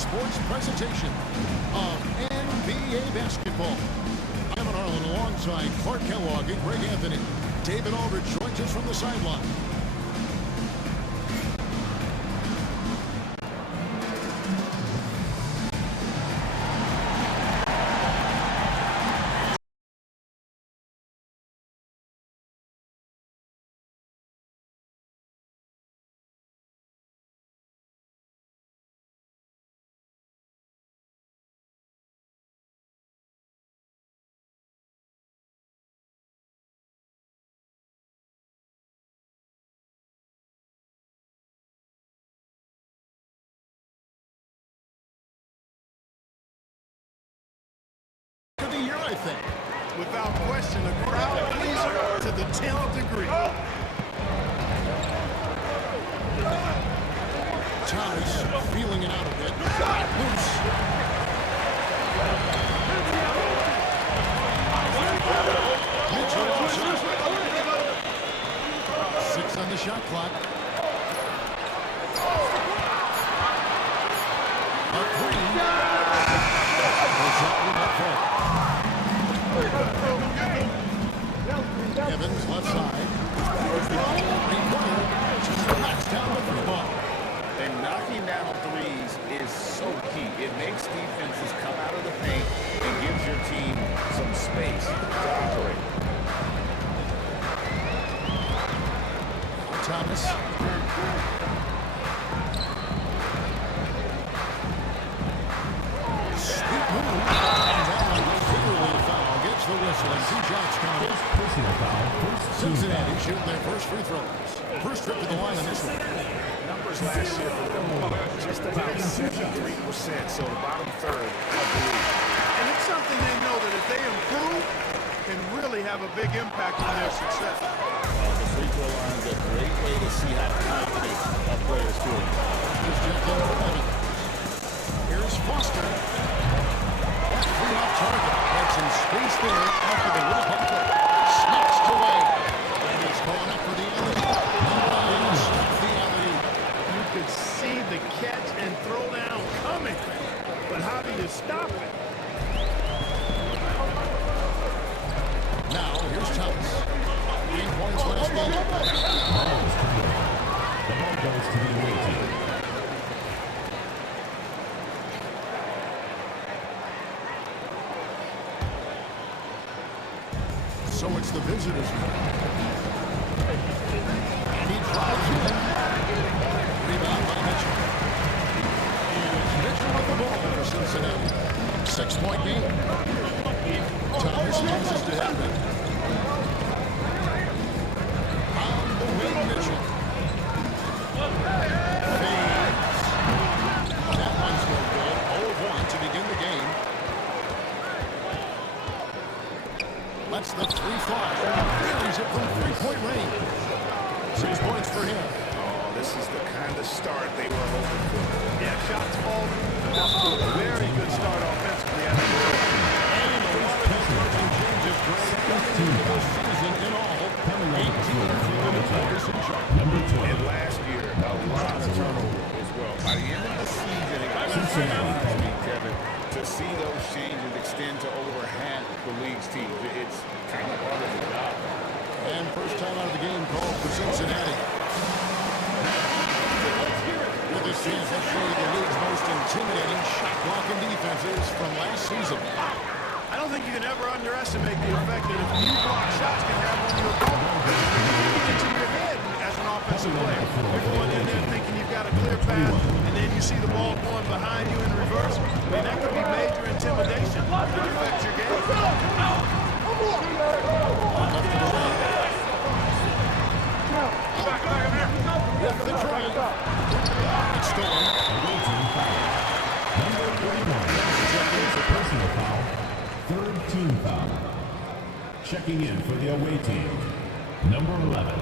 sports presentation of NBA basketball. I'm in Harlan alongside Clark Kellogg and Greg Anthony. David Aldridge joins us from the sideline. Of the year, I think. Without question, a crowd pleaser to the 10th degree. Thomas feeling it out a bit. Loose. Mitchell also. 6 on the shot clock. A 3. Evans left side. Down the free ball. And knocking down threes is so key. It makes defenses come out of the paint and gives your team some space to operate. Thomas. Sweet move. The whistle and 2 shots coming. Cincinnati shooting their first free throws. First trip to the line in this one. Numbers last year for them just about 73%, so the bottom third of the league. And it's something they know that if they improve, can really have a big impact on their success. The free throw line is a great way to see how confident a players feel. Here's Foster. Free off target. Had some space there after the little pump play. Snatched away. And he's going up for the alley. Stops the alley. You could see the catch and throw down coming. But how do you stop it? Now, here's Thomas. 8 points last game. The ball goes to the away team. So it's the visitors now. And he drives in. Rebound by Mitchell. Here's Mitchell with the ball for Cincinnati. 6-point game. Thomas passes to Edmond. On the wing, Mitchell. Fades. That one's no good. 0-1 to begin the game. That's the 3-5. Carries it from 3-point range. 6 points for him. Oh, this is the kind of start they were hoping for. Yeah, shots fall. That's a very good start offensively. And a lot of construction changes, Greg. This season in all, 18 for the Tigers in charge. Number 20. And last year, a lot of turnover as well. By the end of the season, it got Cincinnati, Kevin, to see those changes extend to over half the league's teams. It's kind of part of the job. And first time out of the game called for Cincinnati. With this chance to show you the league's most intimidating shot blocking defenses from last season. I don't think you can ever underestimate the effect that a few block shots can have on your opponent. You can get into your head as an offensive player. You're going in there thinking you've got a clear path, and then you see the ball going behind you in reverse. I mean, that could be major intimidation. It could affect your game. With the drive. It's stolen. Number 31. Checking for personal foul. Third team foul. Checking in for the away team. Number 11.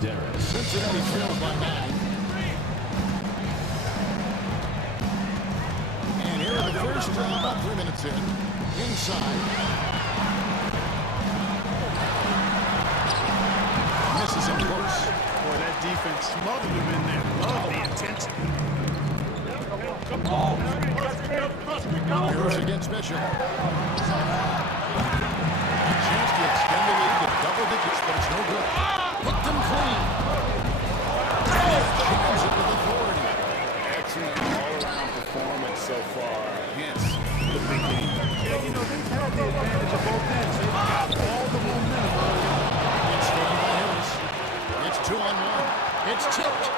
Derek. Cincinnati trails by 9. And here are the first about 3 minutes in. Inside. Misses him close. Boy, that defense smothered him in there. Love the intensity. Here's against Bishop. A chance to extend the lead to double digits, but it's no good. Hooked him clean. Jams it with authority. Excellent all-around performance so far. Hence, the big lead. Yeah, you know, they've had the advantage of both ends. They've got all the momentum early on. It's thrown by Harris. It's 2-on-1. It's tipped.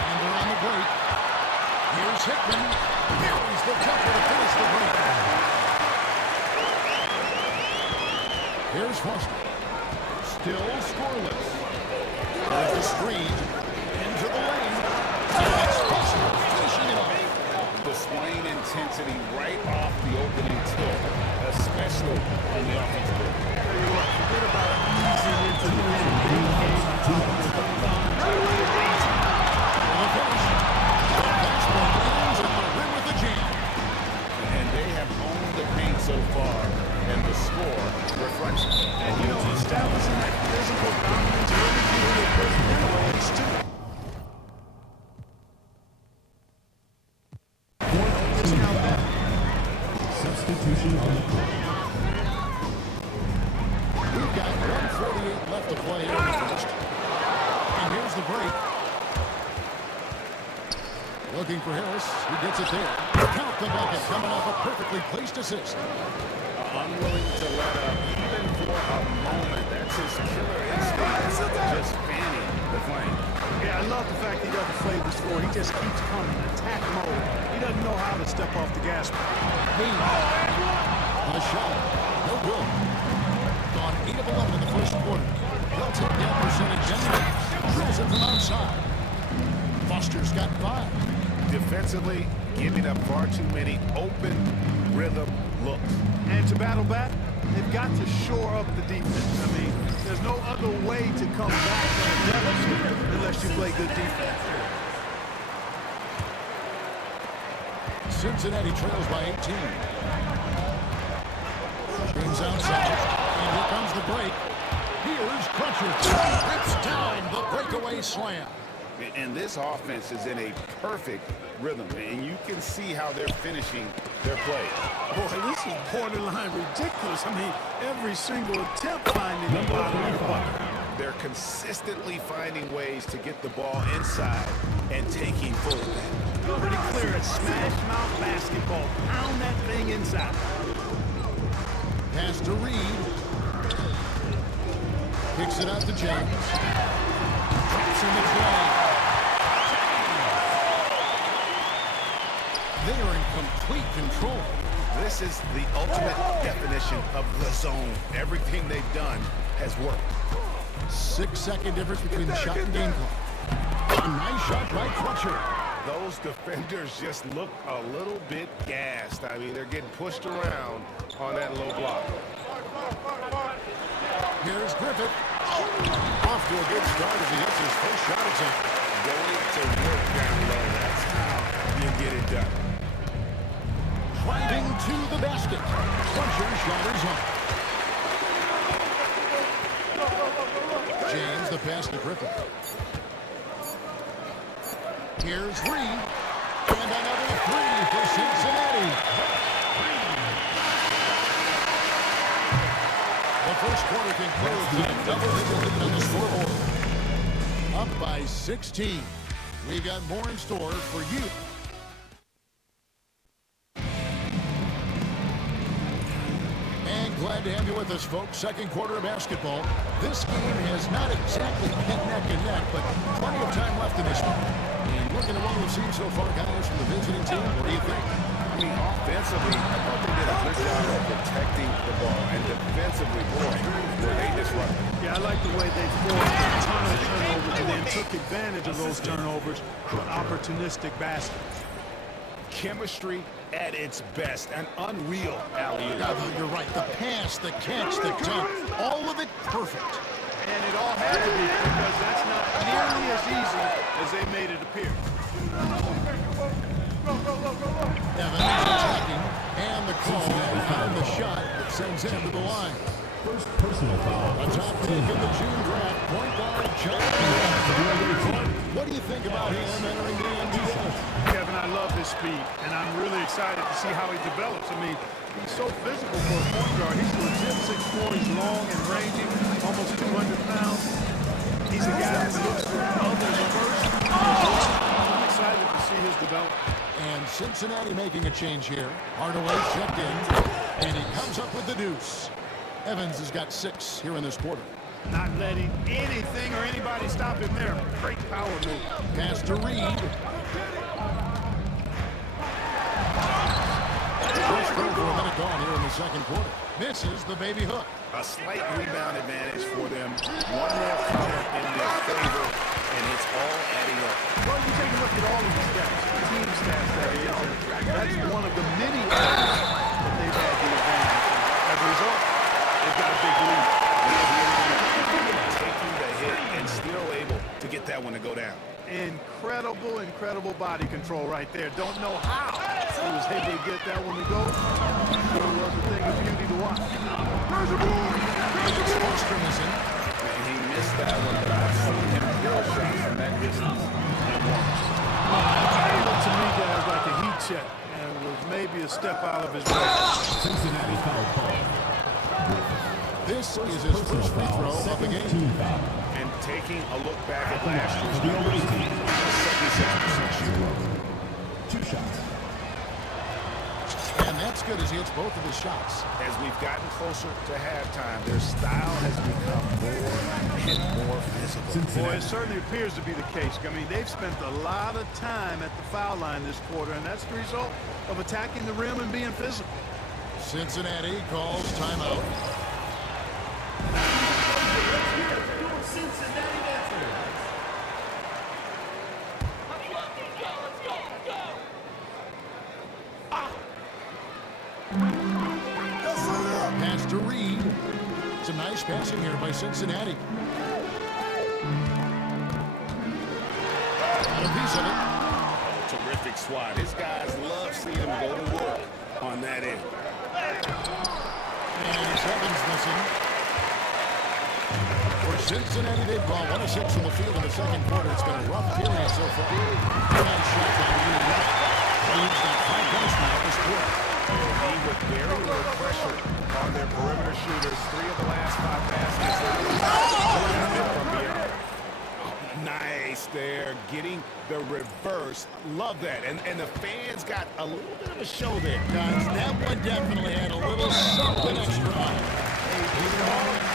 And they're on the break. Here's Hickman. Buries the jumper to finish the break. Here's Foster. Still scoreless. With the screen. Into the lane. It's Foster finishing it off. Displaying intensity right off the opening tip, especially on the offensive end. Forget about easing into the game. And they have owned the paint so far, and the score reflects it. And you know, establishing that physical dominance really gives you a personal edge too. Substitution on the court. We've got 1:48 left to play here in the first. And here's the break. Looking for Harris. He gets it there. Count the bucket coming off a perfectly placed assist. Unwilling to let up even for a moment. That's his killer instinct. Just fanning the flame. Yeah, I love the fact he doesn't play this floor. He just keeps coming, attack mode. He doesn't know how to step off the gas. Hayes. The shot. No good. Gone 8 of 11 in the first quarter. He'll take that percentage anyway. Drills it from outside. Foster's got 5. Defensively, giving up far too many open rhythm looks. And to battle back, they've got to shore up the defense. I mean, there's no other way to come back from a deficit unless you play good defense. Cincinnati trails by 18. James outside. And here comes the break. Here's Crutcher. Rips down the breakaway slam. And this offense is in a perfect rhythm, and you can see how they're finishing their plays. Boy, this is borderline ridiculous. I mean, every single attempt finding the bottom of the bucket. They're consistently finding ways to get the ball inside and taking full advantage. Pretty clear, it's smash mouth basketball. Pound that thing inside. Pass to Reed. Kicks it out to James. Traps in the play. They are in complete control. This is the ultimate definition of the zone. Everything they've done has worked. 6-second difference between the shot and game clock. A nice shot by Crutcher. Those defenders just look a little bit gassed. I mean, they're getting pushed around on that low block. Here's Griffith. Off to a good start as he hits his first shot attempt. Going to work down low. That's how you get it done. Driving to the basket. Crutcher shot is on. James the pass to Griffith. Here's Reed. And another 3 for Cincinnati. The first quarter concludes with a double-digit lead on the scoreboard. Up by 16. We've got more in store for you. And glad to have you with us, folks. Second quarter of basketball. This game has not exactly been neck and neck, but plenty of time left in this one. And looking at what we've seen so far, guys, from the visiting team, what do you think? I mean, offensively, I thought they did a good job of protecting the ball. And defensively, boy, were they disruptive. Yeah, I like the way they forced a ton of turnovers and then took advantage of those turnovers with opportunistic baskets. Chemistry at its best. An unreal alley-oop. Yeah, you're right. The pass, the catch, the dunk, all of it perfect. And it all had to be because that's not nearly as easy as they made it appear. Evans attacking, and the call on the shot that sends him to the line. First personal foul. A top pick in the June draft, point guard John. What do you think about him entering the NBA? Kevin, I love his speed, and I'm really excited to see how he develops. I mean, he's so physical for a point guard. He's legit 6'4". He's long and rangy, almost 200 pounds. He's a guy that looks for others first. I'm excited to see his development. And Cincinnati making a change here. Hardaway checked in, and he comes up with the deuce. Evans has got 6 here in this quarter. Not letting anything or anybody stop him there. Great power move. Pass to Reed. Just over a minute gone here in the second quarter. Misses the baby hook. A slight rebound advantage for them. One left cover in their favor, and it's all adding up. Well, you take a look at all of the stats, team stats that is. That's one of the many areas that they've had the advantage. As a result, they've got a big lead. Taking the hit and still able to get that one to go down. Incredible body control right there. Don't know how he was able to get that one to go. Sure was a thing of beauty to watch. There's a move! Foster missing. And he missed that one, but I've seen him drill shots from that distance. It looked to me, guys, like a heat check, and was maybe a step out of his way. Cincinnati foul call. This is his first free throw of the game. And taking a look back at last year's The away team. 76% shooter. 2 shots. And that's good as he hits both of his shots. As we've gotten closer to halftime, their style has become more and more physical. Boy, it certainly appears to be the case. I mean, they've spent a lot of time at the foul line this quarter, and that's the result of attacking the rim and being physical. Cincinnati calls timeout. Pass to Reed. Some nice passing here by Cincinnati. Got a piece of it. Terrific swat. His guys love seeing him go to work on that end. And Evans missing. For Cincinnati, they've gone 1 of 6 from the field in the second quarter. It's been a rough period so far. Nice shot by Reed. Reed's got 5 points now this quarter. He with very little pressure on their perimeter shooters. 3 of the last 5 baskets. Nice there, getting the reverse. Love that. And the fans got a little bit of a show there. Guys, that one definitely had a little something extra on it.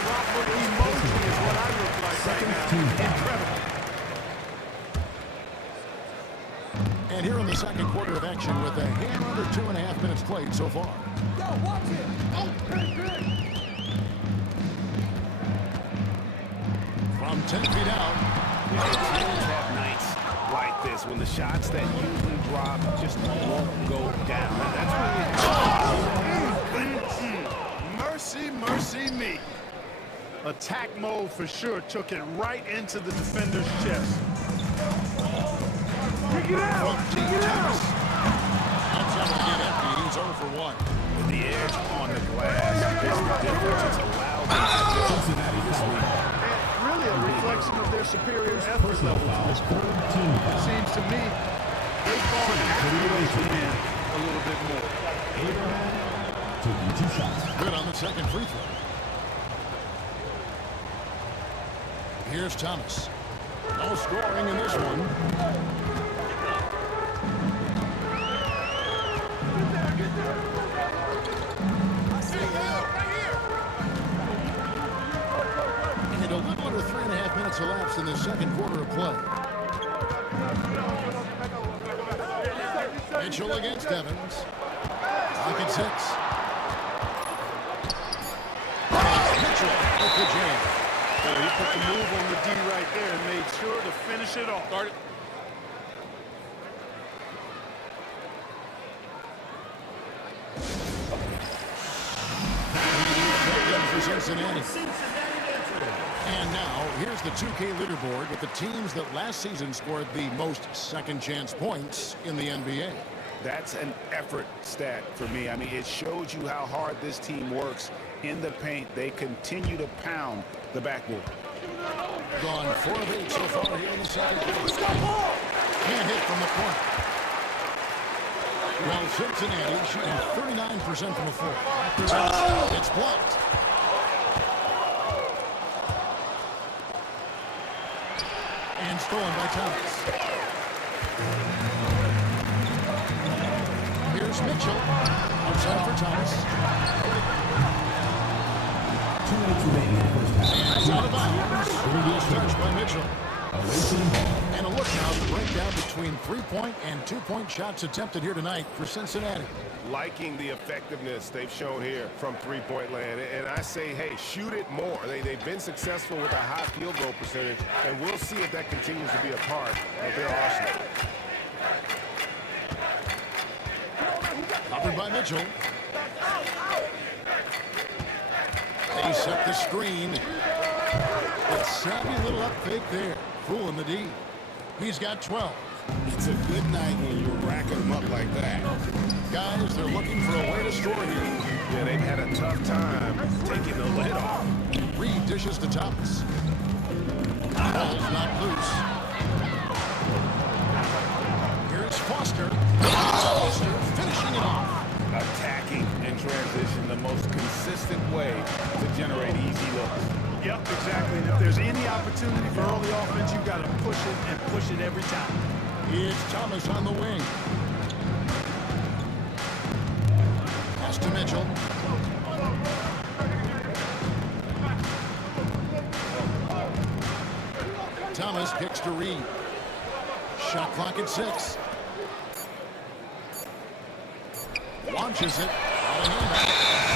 Proper emotion is what I look like right now. Incredible. And here in the second quarter of action with a hand under 2.5 minutes played so far. From 10 feet out. Teams have nights like this when the shots that usually drop just won't go down. That's Mercy me. Attack mode for sure took it right into the defender's chest. Take it out! Thomas. That's how to get it. He's 0 for 1. with the edge on the glass. That's the difference. It's allowed them to go Cincinnati this foul. week. Really a reflection of their superior effort level to this quarter. It seems to me they've gone activated in a little bit more. Abraham taking 2 shots. Good on the second free throw. Here's Thomas. No scoring in this one. And a little under 3.5 minutes elapsed in the second quarter of play. Mitchell against Evans. Lock at 6. Mitchell with the jam. He put the move on the D right there and made sure to finish it off. Start it. For Cincinnati. And now, here's the 2K leaderboard with the teams that last season scored the most second chance points in the NBA. That's an effort stat for me. I mean, it shows you how hard this team works in the paint. They continue to pound the backboard. Gone 4 of 8 so far here in the second quarter. Can't hit from the corner. Well, Cincinnati shooting 39% from the floor. It's blocked. And stolen by Thomas. Here's Mitchell. Outside for Thomas. 2 minutes remaining in the first half. It's out of bounds. Touched by Mitchell. Away ball. And a look now at the breakdown between 3-point and 2-point shots attempted here tonight for Cincinnati. Liking the effectiveness they've shown here from three-point land. And I say, hey, shoot it more. They've been successful with a high field goal percentage, and we'll see if that continues to be a part of their arsenal. Covered by Mitchell. They set the screen. A savvy little up fake there. Fooling the D. He's got 12. It's a good night when you're racking them up like that. Guys, they're looking for a way to score here. Yeah, they've had a tough time taking the lid off. Reed dishes to Thomas. Ball's not loose. Here's Foster. Foster finishing it off. Attacking in transition, the most consistent way to generate easy looks. Yep, exactly. And if there's any opportunity for early offense, you've got to push it and push it every time. It's Thomas on the wing. Pass to Mitchell. Thomas kicks to Reed. Shot clock at 6. Launches it.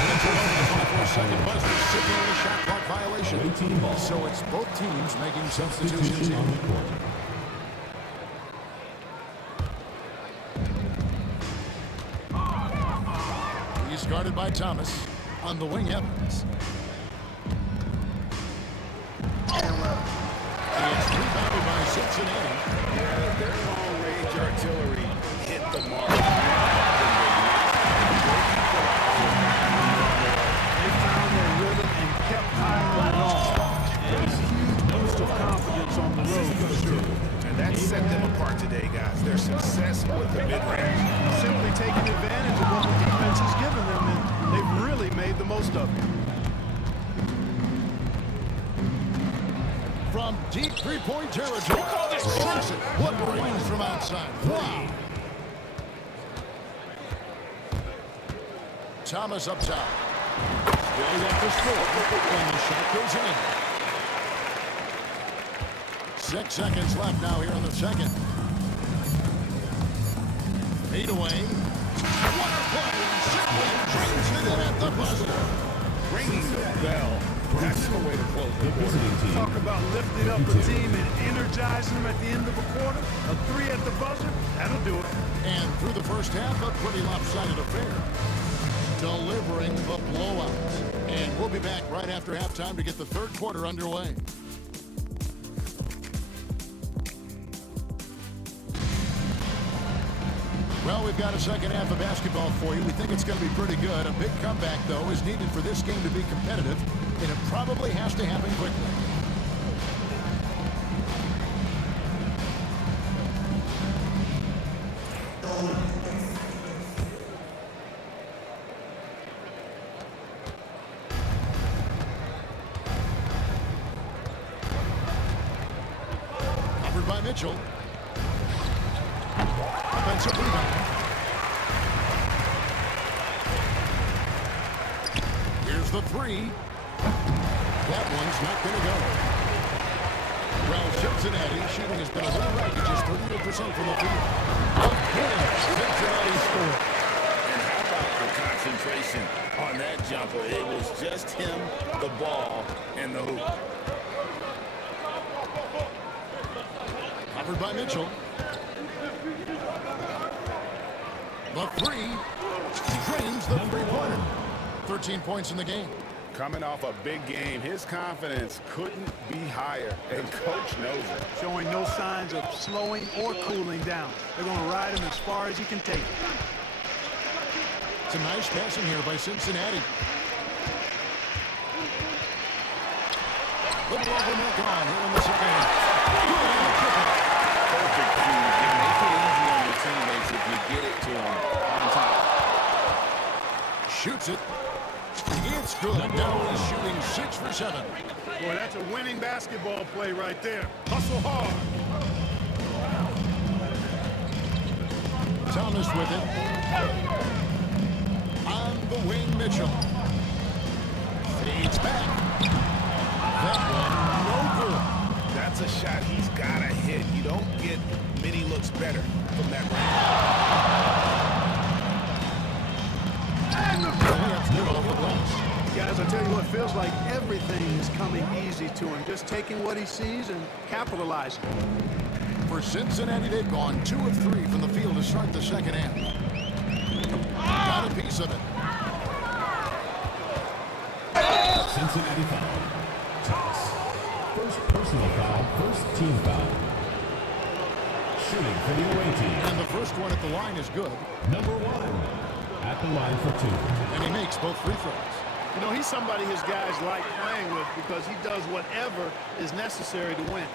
Mitchell on the 4-second buzzer, signaling a shot clock violation. So it's both teams making substitutions here. On the court. He's guarded by Thomas. On the wing, Evans. It's rebounded by Cincinnati. Yeah, their long-range artillery hit the mark. They found their rhythm and kept piling it on. And it's a huge boost of confidence on the road for sure. And that set them apart today, guys. Their success with the mid-range. Simply taking advantage of what the defense has given them, and they've really made the most of it. From deep three-point territory. Simpson, what range from outside. Wow. Thomas up top. Still after score. And the shot goes in. 6 seconds left now here in the second. Feed away. What a play. Simply drains it in at the buzzer. Ringing the bell. That's the way to close the quarter. Talk about lifting up a team and energizing them at the end of a quarter. A 3 at the buzzer, that'll do it. And through the first half, a pretty lopsided affair. Delivering the blowout. And we'll be back right after halftime to get the third quarter underway. Well, we've got a second half of basketball for you. We think it's going to be pretty good. A big comeback, though, is needed for this game to be competitive, and it probably has to happen quickly. Covered by Mitchell. Offensive rebound. Here's the 3. That one's not going to go. Well, Cincinnati shooting has been a little right at just 38% from the field. Again, Cincinnati scored. And how about the concentration on that jumper? It was just him, the ball, and the hoop. Covered by Mitchell. The 3 drains the three-pointer. 13 points in the game. Coming off a big game, his confidence couldn't be higher, and Coach knows it. Showing no signs of slowing or cooling down. They're going to ride him as far as he can take it. It's a nice passing here by Cincinnati. Little over and gone here in the second half. Perfect cue. And make it easy on your teammates if you get it to them on time. Shoots it. It's good. Now he's shooting 6 for 7. Boy, that's a winning basketball play right there. Hustle hard. Thomas with it. On the wing, Mitchell. Feeds back. That one, no good. That's a shot he's got to hit. You don't get many looks better from that range. Layup's good off the glass. Guys, I tell you what, feels like everything is coming easy to him. Just taking what he sees and capitalizing. For Cincinnati, they've gone 2 of 3 from the field to start the second half. Got a piece of it. Cincinnati foul. Thomas. First personal foul, first team foul. Shooting for the away team. And the first one at the line is good. Number 1 at the line for 2. And he makes both free throws. You know, he's somebody his guys like playing with because he does whatever is necessary to win.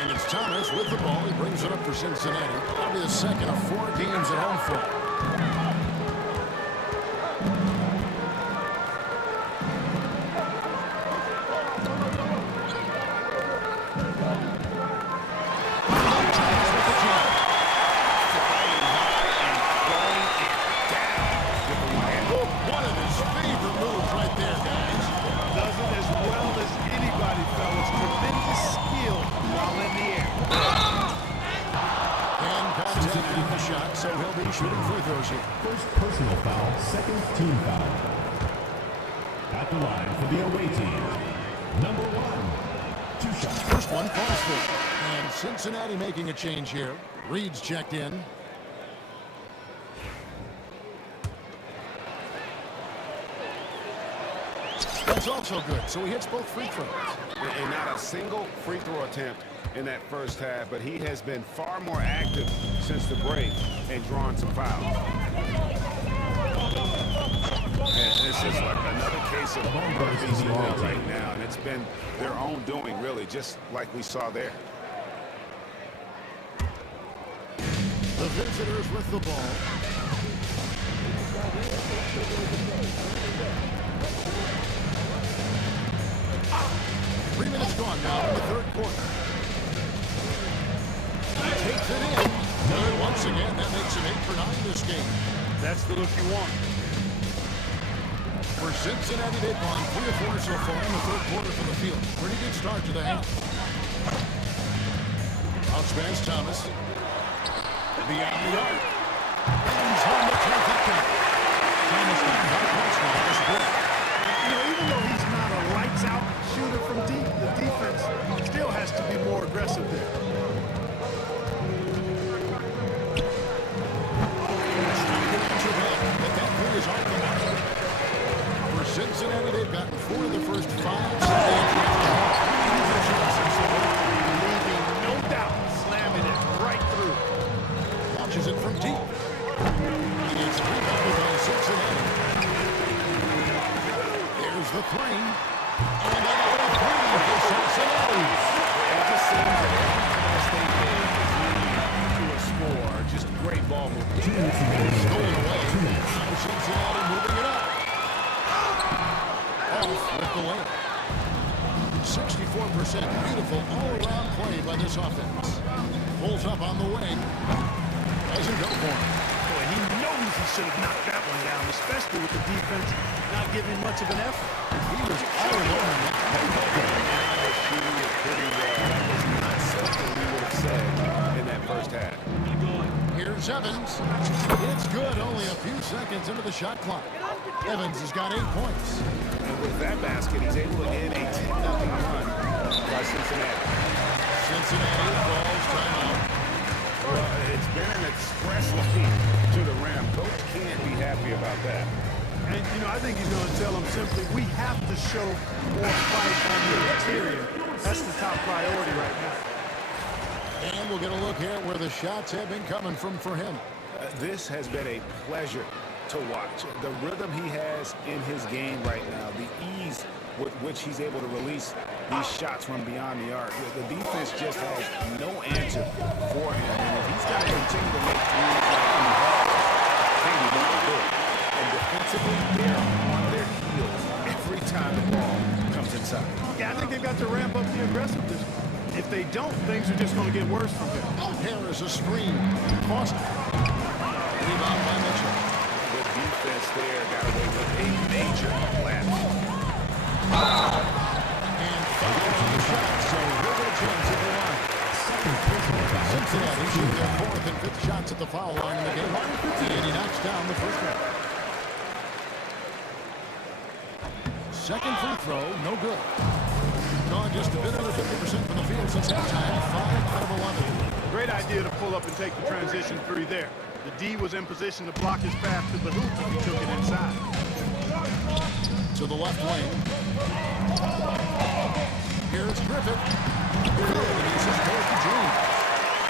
And it's Thomas with the ball. He brings it up for Cincinnati. That'll be the second of 4 games at home for him. One of his favorite moves right there, guys. Does it as well as anybody, fellas. Tremendous skill while in the air. And contact on the shot, so he'll be shooting free throws here. First personal foul, second team foul. At the line for the away team. Number 1. 2 shots. First one falls for. And Cincinnati making a change here. Reed's checked in. That's also good, so he hits both free throws. And not a single free throw attempt in that first half, but he has been far more active since the break and drawn some fouls. And this is like another case of Murphy's Law right now, and it's been their own doing, really, just like we saw there. The visitors with the ball. 3 minutes gone now in the third quarter. He takes it in. And once again, that makes him 8 for 9 this game. That's the look you want. For Cincinnati, they've gone 3 of 4 so far in the third quarter from the field. Pretty good start to the half. Bounce pass, Thomas. Beyond the arc. And he's home to terrific count. Thomas got 5 points now this quarter. You know, even though he's not a lights-out shooter from deep, the defense still has to be more aggressive there. But that three is off the mark. For Cincinnati, they've gotten 4 of the first 5. Leaving no doubt, slamming it right through. Launches it from deep. And it's rebounded by Cincinnati. There's the 3. And another 3 for Cincinnati. It just seems that every pass they make is leading to a score. Just great ball movement. Stolen away. Now Cincinnati moving it up. Off with the layup. 64%. Beautiful all-around play by this offense. Pulls up on the wing. Doesn't go for him. Boy, he knows he should have knocked that one down, especially with the defense not giving much of an effort. He was all alone in that. Shooting it pretty well. That was not something we would have said in that first half. Here's Evans. It's good. Only a few seconds into the shot clock. Evans has got 8 points. And with that basket, he's able to end a 10-0 run by Cincinnati. Cincinnati calls timeout. Well, it's been an express lane to the rim. Coach can't be happy about that. And, you know, I think he's going to tell them simply, we have to show more fight on the interior. That's the top priority right now. And we'll get a look here where the shots have been coming from for him. This has been a pleasure to watch. The rhythm he has in his game right now, the ease with which he's able to release these shots from beyond the arc. The defense just has no answer for him. And if he's got to continue to make threes like he has, Katie, not good. And defensively, they're on their heels every time the ball comes inside. Yeah, I think they've got to ramp up the aggressiveness. If they don't, things are just going to get worse from here. Here is a screen. Foster. Rebound by Mitchell. The defense there got away with a major lapse. And foul on the shot. So here go James at the line. Cincinnati shoot their fourth and fifth shots at the foul line in the game. And he knocks down the first one. Second free throw, no good. Gone just a bit under 50% from the field since that time. 5 out of 11. Great idea to pull up and take the transition three there. The D was in position to block his path to the hoop if he took it inside. To the left wing. Here's Griffith. And he says, goes to James.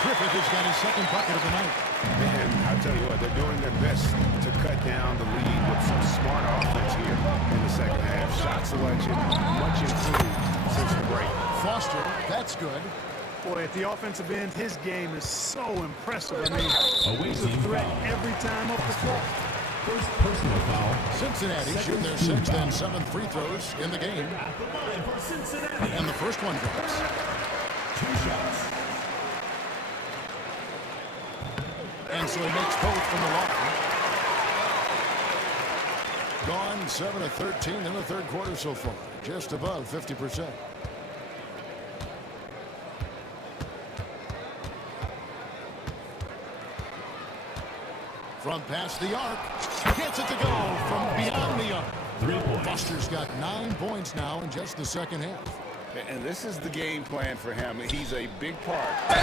Griffith has got his second bucket of the night. And I'll tell you what, they're doing their best to cut down the lead with some smart offense here in the second half. Shot selection much improved since the break. Foster, that's good. Boy, at the offensive end, his game is so impressive. I mean, he's a threat every time up the floor. First personal foul. Cincinnati shooting their sixth and seventh free throws in the game. And the first one drops. 2 shots. And so he makes both from the line. Gone 7 of 13 in the third quarter so far. Just above 50%. From past the arc. Gets it to go from beyond the arc. 3 points. Foster's got 9 points now in just the second half. And this is the game plan for him. He's a big part. And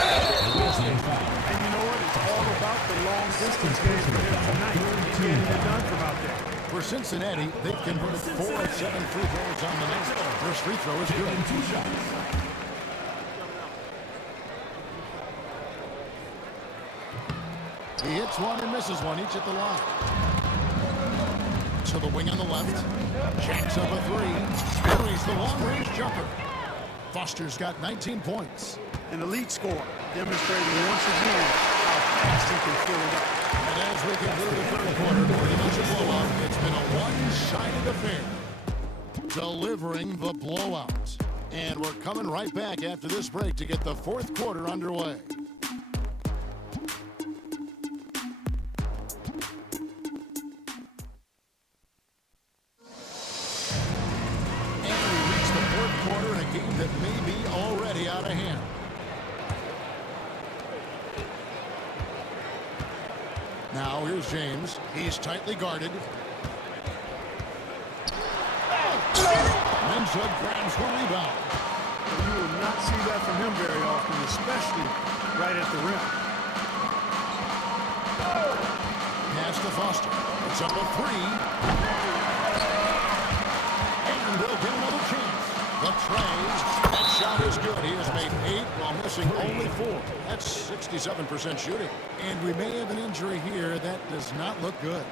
you know what? It's all about the long distance game for him tonight. He's getting it done from out there. For Cincinnati, they've converted 4 of 7 free throws on the night. First free throw is good. 2 shots. He hits one and misses one, each at the line. To the wing on the left. Jacks up a three. Buries the long-range jumper. Foster's got 19 points. An elite scorer, demonstrating once again how fast he can fill it up. And as we conclude the third quarter, pretty much a blowout. It's been a one-sided affair. Delivering the blowout. And we're coming right back after this break to get the fourth quarter underway. Quarter in a game that may be already out of hand. Now here's James. He's tightly guarded. Mensa grabs the rebound. You will not see that from him very often, especially right at the rim. Pass to Foster. It's up a three. And they'll get another chance. The tray, that shot is good. He has made 8 while missing only 4. That's 67% shooting. And we may have an injury here that does not look good.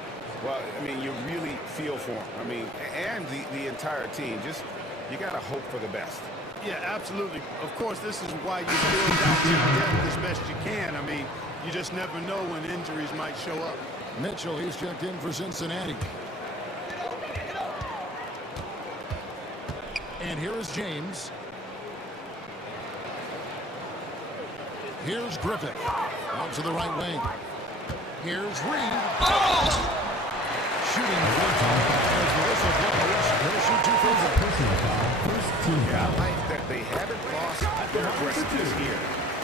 Well, I mean, you really feel for him. I mean, and the entire team. Just, you got to hope for the best. Yeah, absolutely. Of course, this is why you build out your depth as best you can. I mean, you just never know when injuries might show up. Mitchell, he's checked in for Cincinnati. And here is James. Here's Griffith. Out to the right wing. Here's Reed. Shooting as the whistle blows. He'll shoot 2 free throws. I like that they haven't lost their aggressiveness here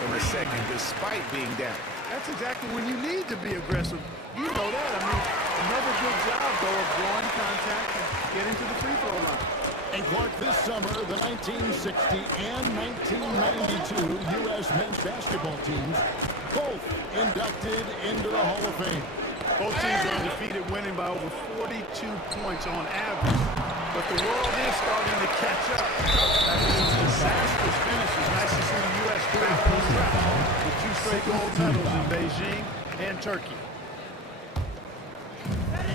in the second, despite being down. That's exactly when you need to be aggressive. You know that. I mean, another good job, though, of drawing contact and getting to the free throw line. And Clark, this summer, the 1960 and 1992 U.S. men's basketball teams both inducted into the Hall of Fame. Both teams are undefeated, winning by over 42 points on average. But the world is starting to catch up. After these disastrous finishes, nice to see the U.S. back on track with 2 straight gold medals in Beijing and Turkey.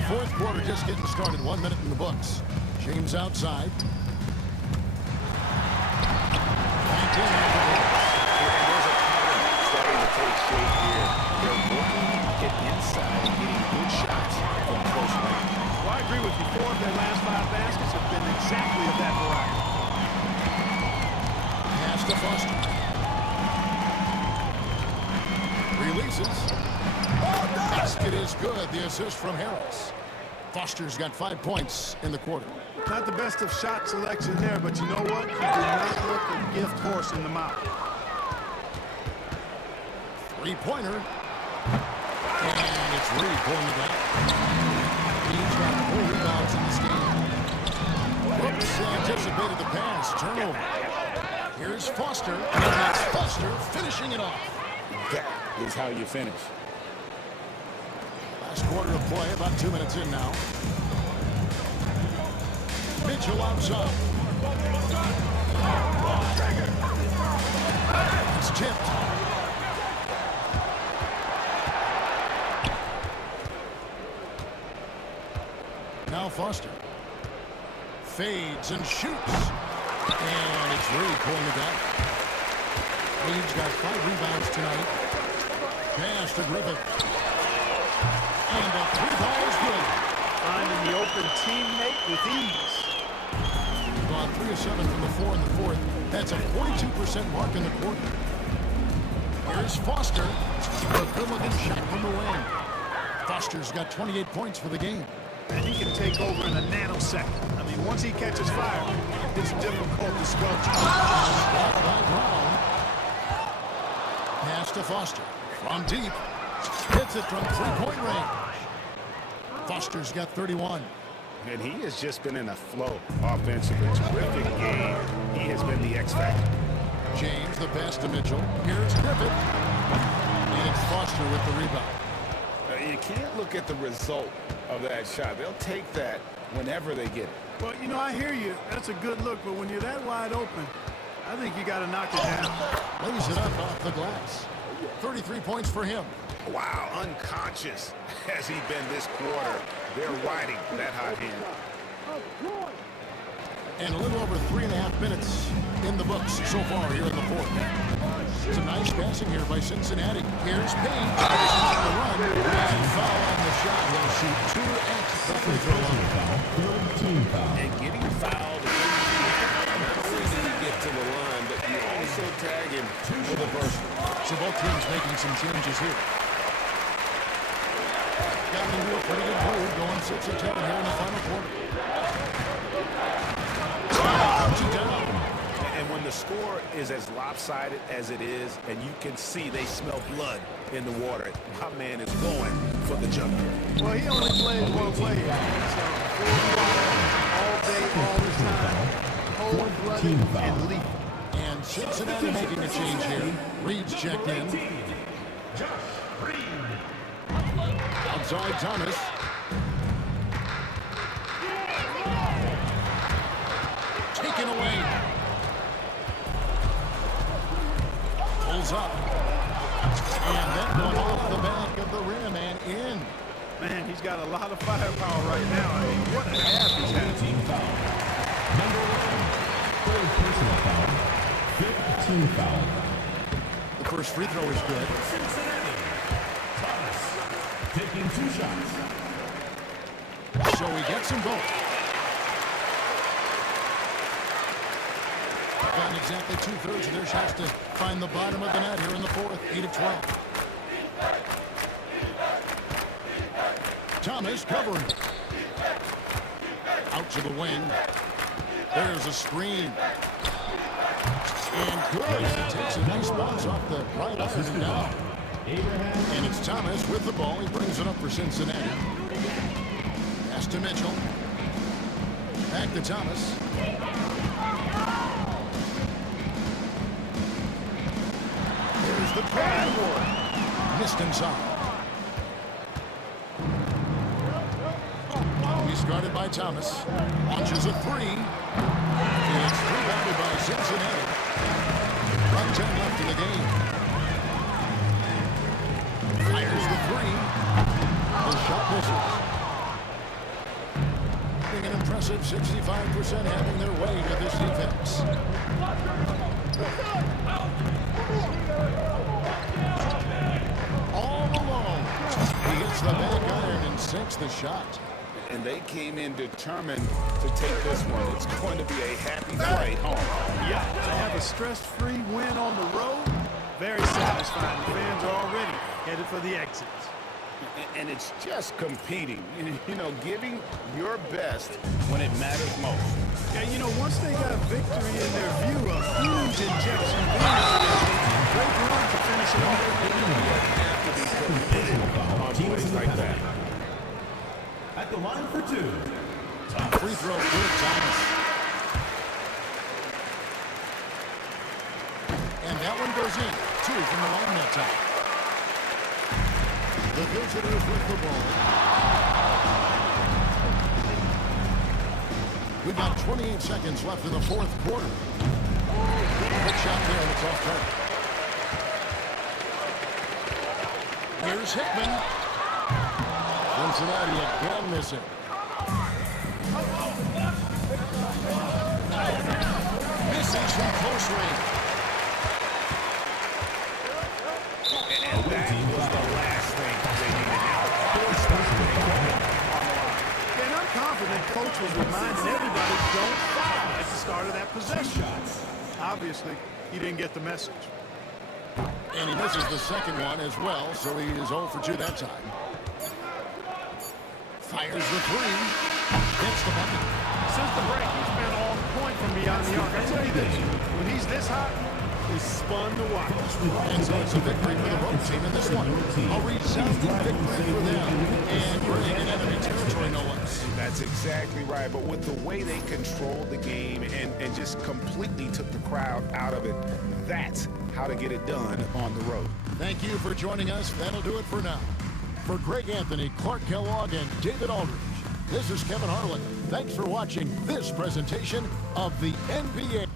Fourth quarter just getting started. 1 minute in the books. James outside. back in after this. And there's a pattern starting to take shape here. They're working to get inside and getting good shots from close range. Well, I agree with you. 4 of their last 5 baskets have been exactly of that variety. Pass to Foster. Releases. Basket is good. The assist from Harris. Foster's got 5 points in the quarter. Not the best of shot selection there, but you know what? You do not look a gift horse in the mouth. Three-pointer. And it's Reed pulling it back. He's got 4 rebounds in this game. Whoops, anticipated the pass. Turnover. Here's Foster. And that's Foster finishing it off. That is how you finish. Last quarter of play, about 2 minutes in now. Mitchell outside. It's tipped. Now Foster. Fades and shoots. And it's Reed pulling it back. Reed's got 5 rebounds tonight. Pass to Griffith. And the 3-ball is good. Finding the open teammate with ease. Gone 3 of 7 from the 4 in the fourth. That's a 42% mark in the quarter. Here's Foster. A good-looking shot from the wing. Foster's got 28 points for the game. And he can take over in a nanosecond. I mean, once he catches fire, it's difficult to squelch. Blocked by Brown. Pass to Foster. From deep. Hits it from 3-point range. Foster's got 31. And he has just been in a flow offensively. Terrific game. He has been the X factor. James, the pass to Mitchell. Here's Griffith. And it's Foster with the rebound. You can't look at the result of that shot. They'll take that whenever they get it. Well, you know, I hear you. That's a good look, but when you're that wide open, I think you got to knock it down. Lays it up off the glass. 33 points for him. Wow, unconscious has he been this quarter. They're riding that hot hand. And a little over 3.5 minutes in the books so far here in the fourth. Some nice passing here by Cincinnati. Here's Payne. There's not the run. And foul on the shot. He'll shoot 2 at the free throw line. Team foul. And getting fouled, not only did he get to the line, but you also tag him with a burst. So both teams making some changes here. Got into a pretty good move, going 6 of 10 here in the final quarter. Down. And when the score is as lopsided as it is, and you can see they smell blood in the water, my man is going for the jumper. Well, he only plays one way. All day, all the time. Cold-blooded and lethal. And Cincinnati making a change here. Reed's checked in. Outside Thomas. Taken away. Pulls up. And that one off the back of the rim and in. Man, he's got a lot of firepower right now. I mean, what a half he's had. Team foul. Number 1, third personal foul. 15 foul. The first free throw is good. Cincinnati. Thomas taking 2 shots. So he gets them both. Gotten exactly 2/3 of their shots to find the bottom of the net here in the fourth. 8 of 12. Thomas covering. Out to the wing. There's a screen. And good. He takes a nice bounce off the right iron and down. And it's Thomas with the ball. He brings it up for Cincinnati. Pass to Mitchell. Back to Thomas. There's the pad. Missed inside. He's guarded by Thomas. Launches a 3. It's rebounded by Cincinnati. 1:10 left in the game. Fires the 3. The shot misses. Being an impressive 65% having their way to this defense. All alone. He hits the back iron and sinks the shot. And they came in determined to take this one. It's going to be a happy flight home. Yeah, to have a stress-free win on the road, very satisfying. The fans are already headed for the exits. And it's just competing, you know, giving your best when it matters most. Yeah, you know, once they got victory in their view, a huge injection of energy. Great run to finish it off. Have to be committed on plays like that. At the line for two. Free throw good, Thomas. And that one goes in. 2 from the line that time. The visitors with the ball. We've got 28 seconds left in the fourth quarter. Quick shot there, and it's off target. Here's Hickman. Cincinnati again missing. Misses from close range. And that was the last thing they needed now. And I'm confident coach was reminding everybody, don't foul at the start of that possession. Obviously, he didn't get the message. And he misses the second one as well, so he is 0 for 2 that time. Fires the 3. Hits the bucket. Since the break, he's been on point from beyond the arc. I tell you this, when he's this hot, it's fun to watch. And so it's a victory for the road team in this one. A resounding victory for them. And we're in enemy territory, no less. That's exactly right. But with the way they controlled the game and just completely took the crowd out of it, that's how to get it done on the road. Thank you for joining us. That'll do it for now. For Greg Anthony, Clark Kellogg, and David Aldridge, this is Kevin Harlan. Thanks for watching this presentation of the NBA.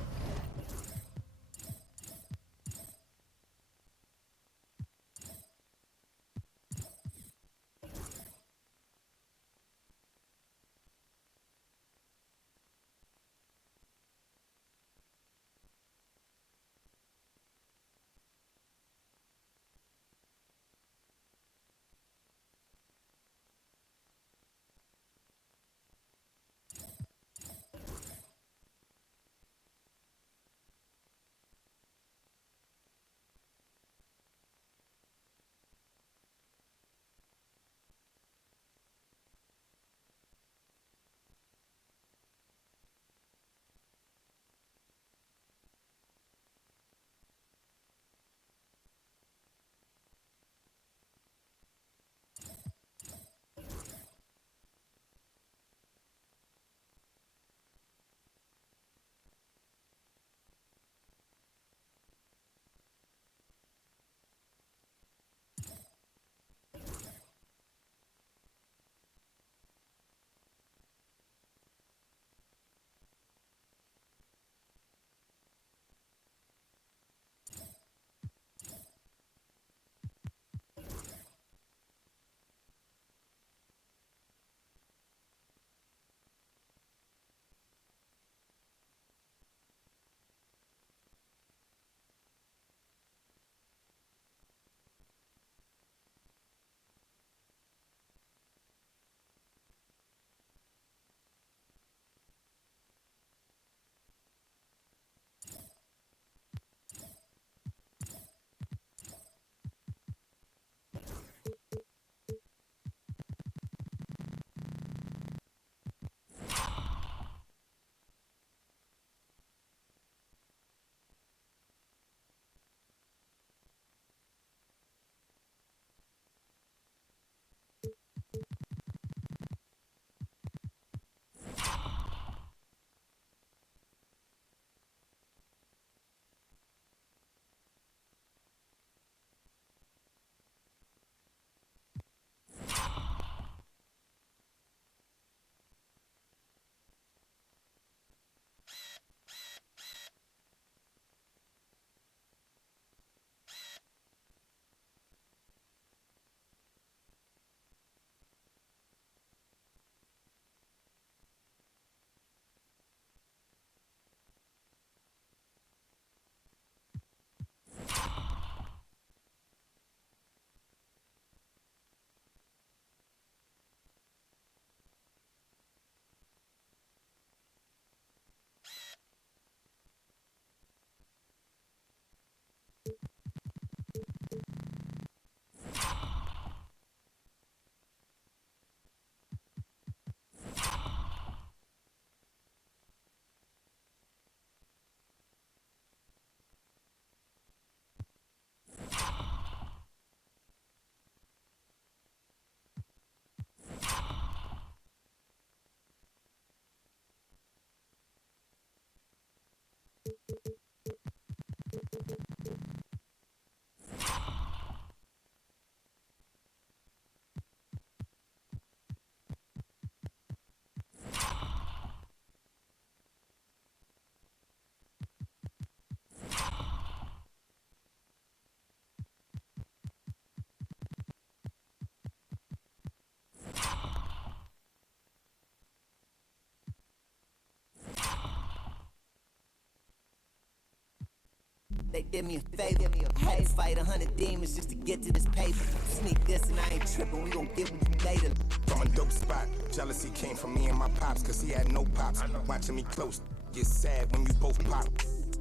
They did me a favor. I had to fight 100 demons just to get to this paper. Sneak this and I ain't tripping. We gon' get with you later. From a dope spot, jealousy came from me and my pops, cause he had no pops. Watching me close, get sad when you both pop.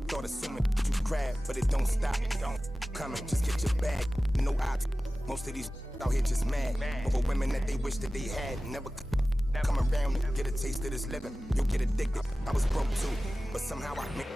Thought assuming you grab, but it don't stop. Coming, just get your bag, no ops. Most of these out here just mad over women that they wish that they had. Never come around and get a taste of this living. You'll get addicted. I was broke too, but somehow I made.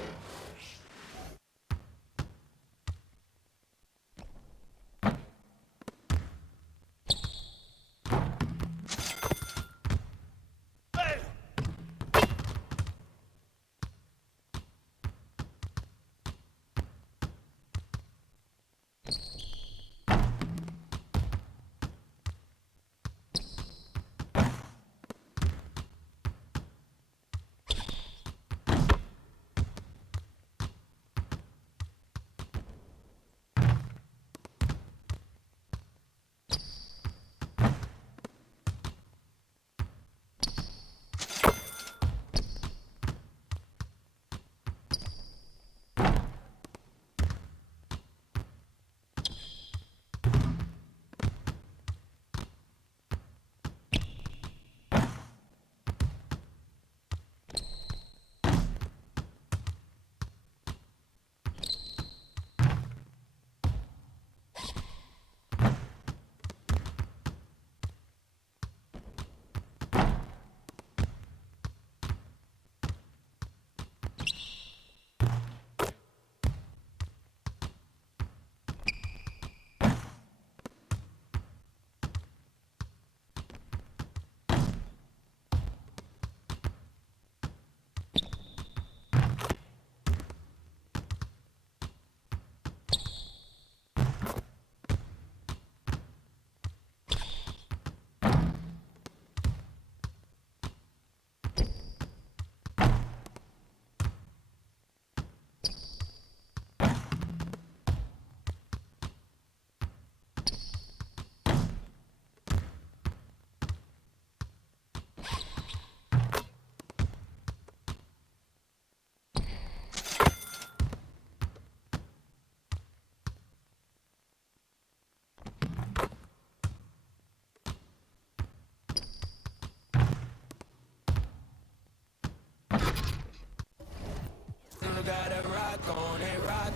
Gotta rock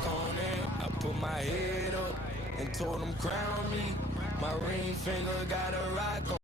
on it. I put my head up and told them crown me. My ring finger got a rock on